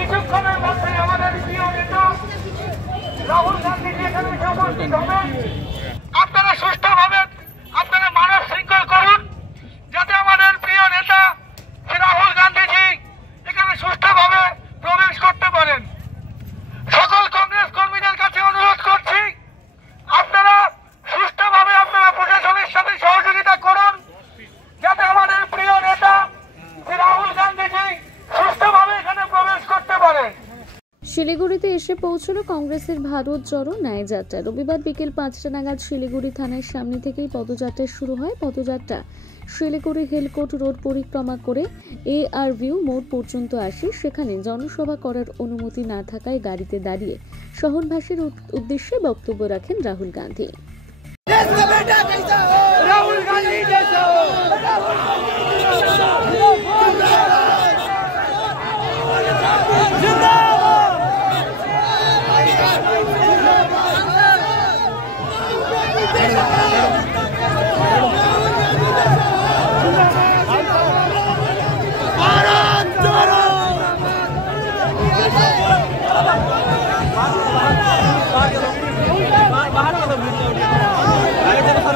কিছুক্ষণের মধ্যে আমাদের প্রিয় নেতা রাহুল গান্ধী এখানে উপস্থিত হবেন। আপনারা সুষ্ঠুভাবে আপনারা মানব শৃঙ্খল করুন, যাতে আমাদের প্রিয় নেতা রাহুল গান্ধীজি এখানে সুষ্ঠুভাবে প্রবেশ করতে পারেন। সকল কংগ্রেস কর্মীদের কাছে অনুরোধ করছি, আপনারা সুষ্ঠুভাবে আপনারা প্রশাসনের সাথে সহযোগিতা করুন, যাতে আমাদের প্রিয় নেতা রাহুল গান্ধীজি সুষ্ঠুভাবে এখানে প্রবেশ করতে পারে। শিলিগুড়িতে এসে পৌঁছল কংগ্রেসের ভারত জড়ো ন্যায় যাত্রা। রবিবার বিকেল 5টা নাগাদ শিলিগুড়ি থানার সামনে থেকেই পদযাত্রা শুরু হয়। পদযাত্রা শিলিগুড়ি হেলকোর্ট রোড পরিক্রমা করে ARView মোড় পর্যন্ত আসে। সেখানে জনসভা করার অনুমতি না থাকায় গাড়িতে দাঁড়িয়ে শহরবাসীর উদ্দেশ্যে বক্তব্য রাখেন রাহুল গান্ধী।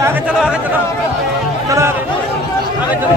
आगे चलो आगे चलो चलो आगे चलो